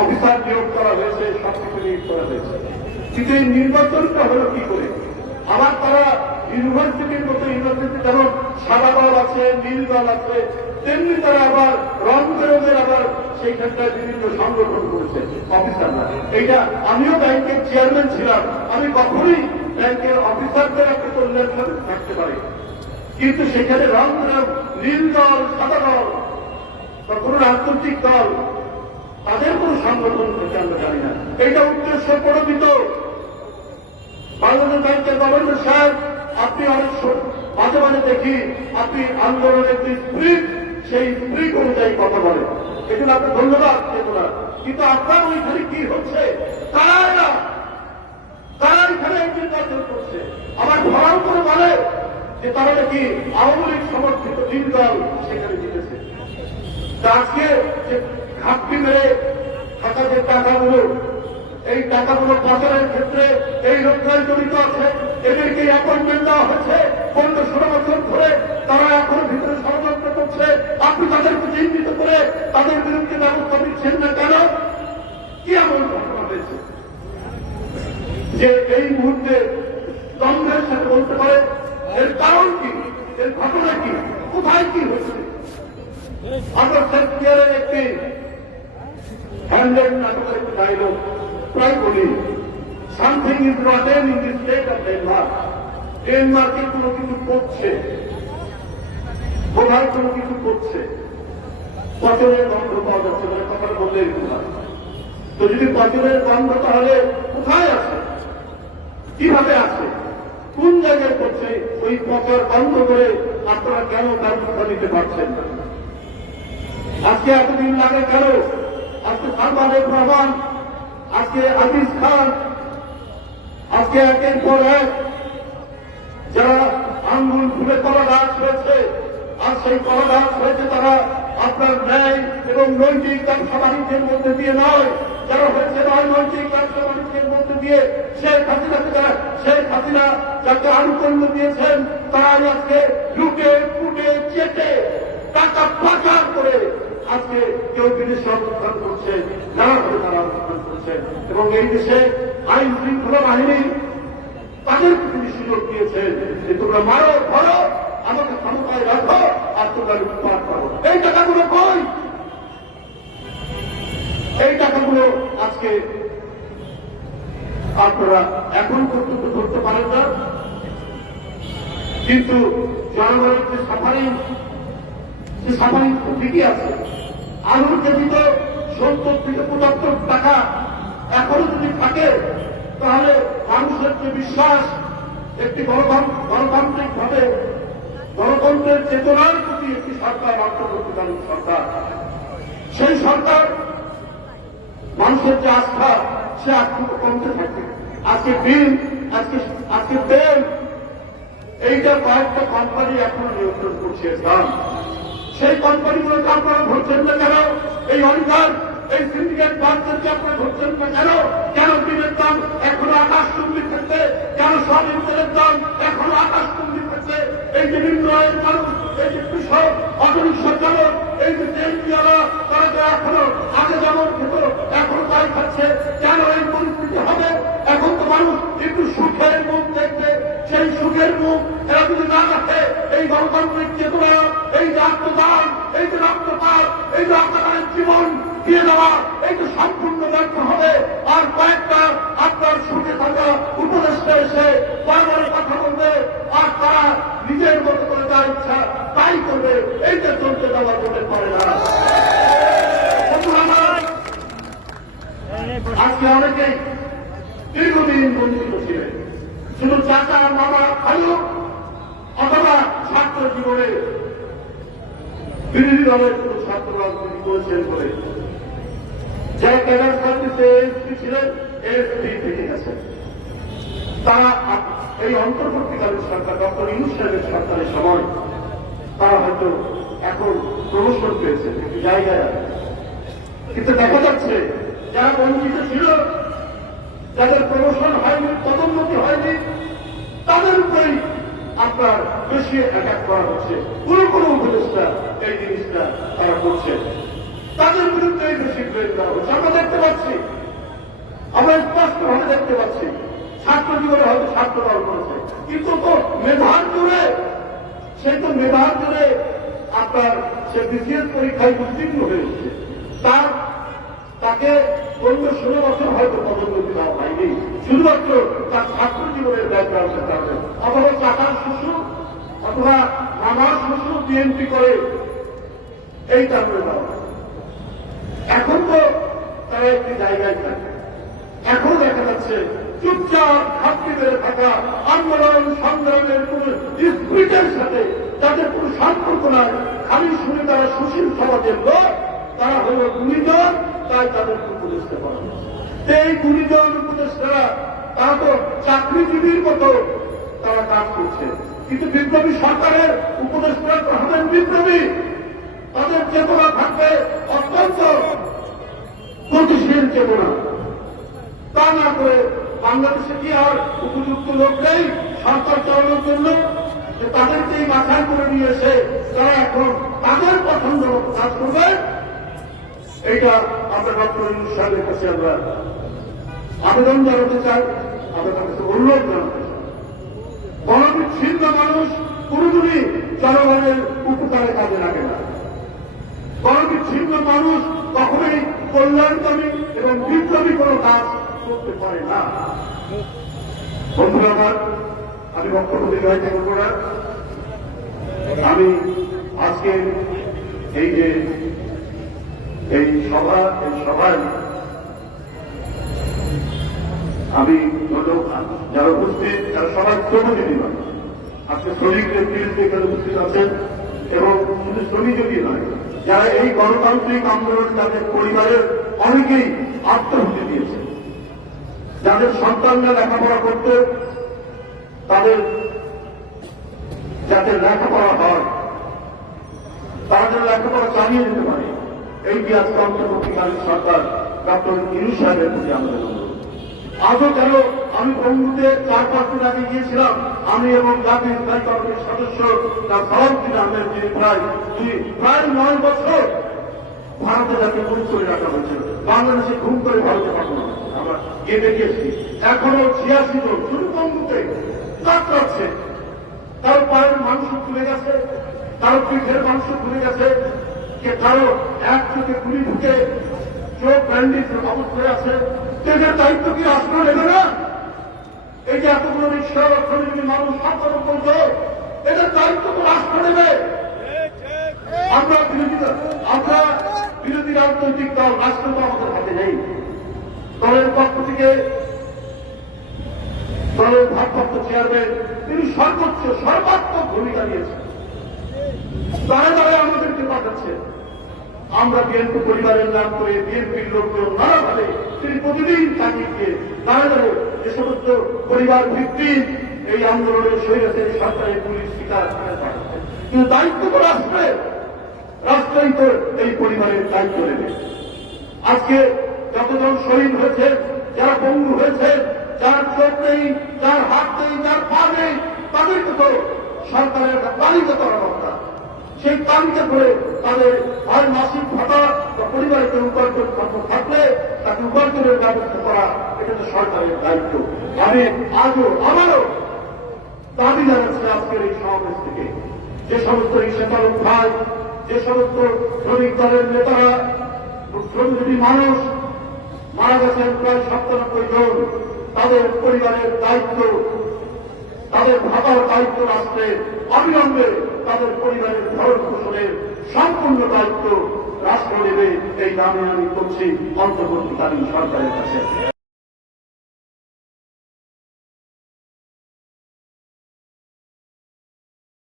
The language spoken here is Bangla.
অফিসার নিয়োগ করা হয়েছে, সবকিছু নিয়োগ করা হয়েছে, কিন্তু এই নির্বাচনটা হলো কি করে? আবার তারা ইউনিভার্সিটির মতো ইউনিভার্সিটি যেমন সাদা দল আছে, নীল দল আছে, তেমনি তারা আবার রং বেরঙের আবার সেইখানটায় বিভিন্ন সংগঠন করেছে অফিসাররা। এইটা আমিও ব্যাংকের চেয়ারম্যান ছিলাম, আমি কখনোই ব্যাংকের অফিসারদের একটা কল্যাণ থাকতে পারি, কিন্তু সেখানে রং বেরং নীল দল, সাদা দল বা কোন রাজনৈতিক দল, তাদের কোন সংগঠন থেকে আমরা জানি না। এটা উদ্দেশ্য প্রণোদিত। বাংলাদেশ ব্যাংকের গভর্নর সাহেব, আপনি অনেক মাঝে মাঝে দেখি আপনি আন্দোলনের যে স্প্রিট, সেই স্প্রিট অনুযায়ী কথা বলেন, এজন্য আপনি ধন্যবাদ চেতনা। কিন্তু আপনার ওইখানে কি হচ্ছে? তারা এখানে নির্বাচন করছে, আবার ভরাও করে বলে যে তারা নাকি আওয়ামী লীগ সমর্থিত নীল দল সেখানে জিতেছে। আজকে যে ঘাটতি মেরে থাকা যে টাকাগুলো, এই টাকাগুলো পাচারের ক্ষেত্রে এই লোকরাই জড়িত আছে, এদেরকে অ্যাপয়েন্টমেন্ট দেওয়া হচ্ছে 15-16 বছর ধরে, তারা এখন ভিতরে ষড়যন্ত্র করছে। আপনি তাদেরকে চিহ্নিত করে তাদের বিরুদ্ধে ব্যবস্থা নিচ্ছেন না কেন? কি এমন ঘটনা হয়েছে যে এই মুহূর্তে দ্বন্দ্বের সাথে বলতে পারে? এর কারণ কি? এর ঘটনা কি? কোথায় কি হচ্ছে? আমরা শেক্সপিয়ারের একটি হ্যামলেট নাটকের একটি ডায়লগ প্রায় বলি, something is rotten in the state of Denmark. ডেনমার্কে কোনো কিছু করছে, কোথায় কোনো কিছু করছে, পচনের গন্ধ পাওয়া যাচ্ছে, মানে কথাটা বললে এরকম হয়। তো যদি পচনের গন্ধ, তাহলে কোথায় আছে, কিভাবে আছে, কোন জায়গায় করছে? ওই পচর বন্ধ করে আপনারা কেন ব্যবস্থা নিতে পারছেন না? আজকে এতদিন লাগে কেন? আজকে সাংবাদিক রহমান, আজকে আজিজ খান, আজকে একের পর এক যারা আঙ্গুল ফুলে কলা গাছ হয়েছে, আর সেই কলা গাছ হয়েছে তারা আপনার ন্যায় এবং নৈতিক ব্যবসা বাণিজ্যের মধ্যে দিয়ে নয়, যারা হয়েছে নৈতিক ব্যবসা বাণিজ্যের মধ্যে দিয়ে শেখ হাসিনা যাকে আনুকূল্য দিয়েছেন, তারাই আজকে লুটে ফুটে চেটে টাকা পাচার করে আজকে কেউ বিদেশে অবস্থান করছে, নানাভাবে তারা অবস্থান করছেন, এবং এই দেশে আইন শৃঙ্খলা বাহিনী তাদেরকে তিনি সুযোগ দিয়েছেন যে তোমরা মারো, ধরো, আমাকে ক্ষমতায় রাখো, আর তোমরা লুটপাট করো। এই টাকাগুলো কই? এই টাকাগুলো আজকে আপনারা এখন পর্যন্ত ধরতে পারেন না, কিন্তু জনগণের যে সাফারিং, সে সাফারিং ঠিকই আছে। আলুর কেজি তো 70-75 টাকা এখনো যদি থাকে, তাহলে মানুষের যে বিশ্বাস, একটি গণতান্ত্রিক ভাবে গণতন্ত্রের চেতনার প্রতি একটি সরকার, অন্তর্বর্তীকালীন সরকার, সেই সরকার মানুষের যে আস্থা, সে আস্থা কমতে থাকে। আজকে বিল, আজকে তেল, এইটা কয়েকটা কোম্পানি এখন নিয়ন্ত্রণ করছে দাম। সেই কোম্পানিগুলোকে আপনারা ধরছেন না কেন? এই অধিকার, এই সিন্ডিকেট বাদদেরকে আপনারা ধরছেন না কেন? কেন দিনের দাম এখনো আকাশচুম্বী থাকছে? কেন সয়াবিন তেলের দাম এখনো আকাশচুম্বী থাকছে? এই যে নিম্ন আয়ের মানুষ, এই যে কৃষক, অটোরিকশা চালক, এই যে তেলবিয়ালা, তারা যে এখনো আগে যেমন খেত এখনো তাই খাচ্ছে, কেন এই পরিস্থিতি হবে? এখন তো মানুষ একটু সুখের মুখ দেখবে, সেই সুখের মুখ এরা যদি না দেখে, এই গণতান্ত্রিক চেতনা, এই যে আত্মদান, এই যে রক্তপাত, এই যে আপনাদের জীবন দিয়ে দেওয়া, এই যে সম্পূর্ণ ব্যর্থ হবে। আর কয়েকটা আপনার সুখে থাকা উপদেষ্টা এসে বারবার কথা বলবে, আর তারা নিজের মতো করে যা ইচ্ছা তাই করবে। এইটা চলতে দেওয়া যেতে পারে না। আজকে অনেকেই দীর্ঘদিন বঞ্চিত ছিলেন, শুধু চাচা, মামা, ভালো অথবা ছাত্র জীবনে বিরোধী দলের কোন ছাত্র রাজনীতি করেছেন বলে যারা ক্যাডার সার্ভিসে এসপি ছিলেন, এসপি থেকে গেছেন। তারা এই অন্তর্বর্তীকালীন সরকার, ডক্টর ইউনূস সাহেবের সরকারের সময় তারা হয়তো এখন প্রমোশন পেয়েছে একটি জায়গায়, কিন্তু দেখা যাচ্ছে যারা বঞ্চিত ছিল, যাদের প্রমোশন হয়নি, পদোন্নতি হয়নি, তাদের উপরেই আপনার বেশি অ্যাটাক করা হচ্ছে। কোনো উপদেষ্টা এই জিনিসটা তারা করছে, তাদের বিরুদ্ধে বেশি ব্লেম দেওয়া হচ্ছে। আমরা দেখতে পাচ্ছি, আমরা স্পষ্টভাবে দেখতে পাচ্ছি ছাত্র জীবনে হয়তো ছাত্র দল করেছে, কিন্তু তো মেধার জোরে, সেই তো মেধার জোরে আপনার সে বিসিএস পরীক্ষায় উত্তীর্ণ হয়েছে, তাকে 15-16 বছর হয়তো পদোন্নতি দেওয়া হয়নি, শুধুমাত্র তার ছাত্র জীবনের ব্যাকগ্রাউন্ডের কারণে। অথবা চাচার শ্বশুর অথবা মামার শ্বশুর বিএনপি করে, এই কারণে দেওয়া। এখন তো তারা একটি জায়গায় থাকে, এখন দেখা যাচ্ছে চুপচাপ ঘাটতি বেড়ে থাকা আন্দোলন সংগ্রামের কোন স্পিরিটের সাথে তাদের কোন সম্পর্ক নাই, খালি শুনে তারা সুশীল সমাজের লোক, তারা হল গুণীজন, তাই তাদেরকে উপদেষ্টা করা। এই গুণীজন উপদেষ্টারা তারা তো চাকরিজীবীর মতো তারা কাজ করছে, কিন্তু বিপ্লবী সরকারের উপদেষ্টারা তো হবেন বিপ্লবী, তাদের চেতনা থাকবে অত্যন্ত গতিশীল চেতনা। তা না করে বাংলাদেশে কি আর উপযুক্ত লোক নেই সরকার চালানোর জন্য? তাদেরকেই মাথায় করে নিয়ে এসে তারা এখন তাদের পছন্দ মতো কাজ করবে। এইটা আমরা ডক্টর ইউনূস সাহেবের কাছে আমরা আবেদন জানাতে চাই, আমাদের কাছে অনুরোধ জানাতে চাই। গণবিচ্ছিন্ন মানুষ কোনদিনই জনগণের উপকারে কাজে লাগে না। গণবিচ্ছিন্ন মানুষ কখনোই কল্যাণকামী এবং বিপ্লবী কোনো কাজ করতে পারে না। বন্ধুরা আমার, আমি বক্তব্য দীর্ঘায়িত করব না। আমি আজকে এই যে এই সভায় আমি যারা উপস্থিত যারা সবাই শ্রমজীবী নয়, আজকে শ্রমিকদের বিরুদ্ধে এখানে উপস্থিত আছেন, এবং শুধু শ্রমিকই নয়, যারা এই গণতান্ত্রিক আন্দোলন তাদের পরিবারের অনেকেই আত্মহুতি দিয়েছে, যাদের সন্তানরা লেখাপড়া করতে, তাদের যাতে লেখাপড়া হয়, তারা যেন লেখাপড়া চালিয়ে যেতে পারে, এইটি আজকে অন্তর্বর্তীকালীন সরকার ডক্টর ইউনূস সাহেবের প্রতি আমাদের অনুরোধ। আজও কেন আমি বঙ্গুতে 4-5 দিন আগে গিয়েছিলাম, আমি এবং জাতীয় স্থায়ী কমিটির সদস্য সালাউদ্দিন আহমেদ, যিনি প্রায় 9 বছর ভারতে যাকে পরিচয় রাখা হয়েছিল, বাংলাদেশে ঘুম করে ভারতে পাঠানো হয়েছে, আমরা গিয়ে দেখেছি। এখনো 86 জন শুধু বঙ্গুতে কাতরাচ্ছে, কারো পায়ের মাংস খুলে গেছে, কারো পিঠের মাংস খুলে গেছে, কারো এক চোখে গুলি ঢুকে চোখ ব্যান্ডেজ অবস্থায় আছে। এটার দায়িত্ব কি রাষ্ট্র নেবে না? এই যে এতগুলো রিক্সা অর্থনীতি মানুষ সাধারণ করত, এটার দায়িত্ব তো রাষ্ট্র নেবে। আমরা বিরোধী রাজনৈতিক দল, রাষ্ট্র তো আমাদের হাতে নেই। দলের পক্ষ থেকে দলের ভারপ্রাপ্ত চেয়ারম্যান তিনি সর্বাত্মক ভূমিকা নিয়েছেন, তারা তারা আমাদেরকে পাঠাচ্ছে। আমরা বিএনপি পরিবারের নাম করে বিএনপির লোকজন নানাভাবে তিনি প্রতিদিন চাকরিকে দাঁড়ালে যে সমস্ত পরিবার ভিত্তিক এই আন্দোলনের স্বৈরাচারী সরকারের পুলিশ শিকার পাঠাচ্ছে, কিন্তু দায়িত্ব তো রাষ্ট্রের, রাষ্ট্রই তো এই পরিবারের দায়িত্ব নেবে। আজকে যতজন শহীদ হয়েছে, যারা পঙ্গু হয়েছে, যার চোখ নেই, যার হাত নেই, যার পা নেই, তাদেরকে তো সরকারের তালিকা করা দরকার। সেই তালিকা করে তাদের হয় মাসিক ভাতা বা পরিবারের কেউ উপার্জন থাকলে তাকে উপার্জনের ব্যবস্থা করা, এটা তো সরকারের দায়িত্ব। আমি আবারও দাবি জানাচ্ছি আজকের এই সমাবেশ থেকে, যে সমস্ত রিক্সা চালক ভাই, যে সমস্ত শ্রমিক দলের নেতারা, শ্রমজীবী মানুষ মারা গেছেন প্রায় 97 জন, তাদের পরিবারের দায়িত্ব, তাদের ভাতার দায়িত্ব রাষ্ট্রের, অবিলম্বে তাদের পরিবারের ভরণ পোষণের সম্পূর্ণ দায়িত্ব রাষ্ট্র নেবে। এই দাবি আমি করছি অন্তর্বর্তীকালীন সরকারের কাছে।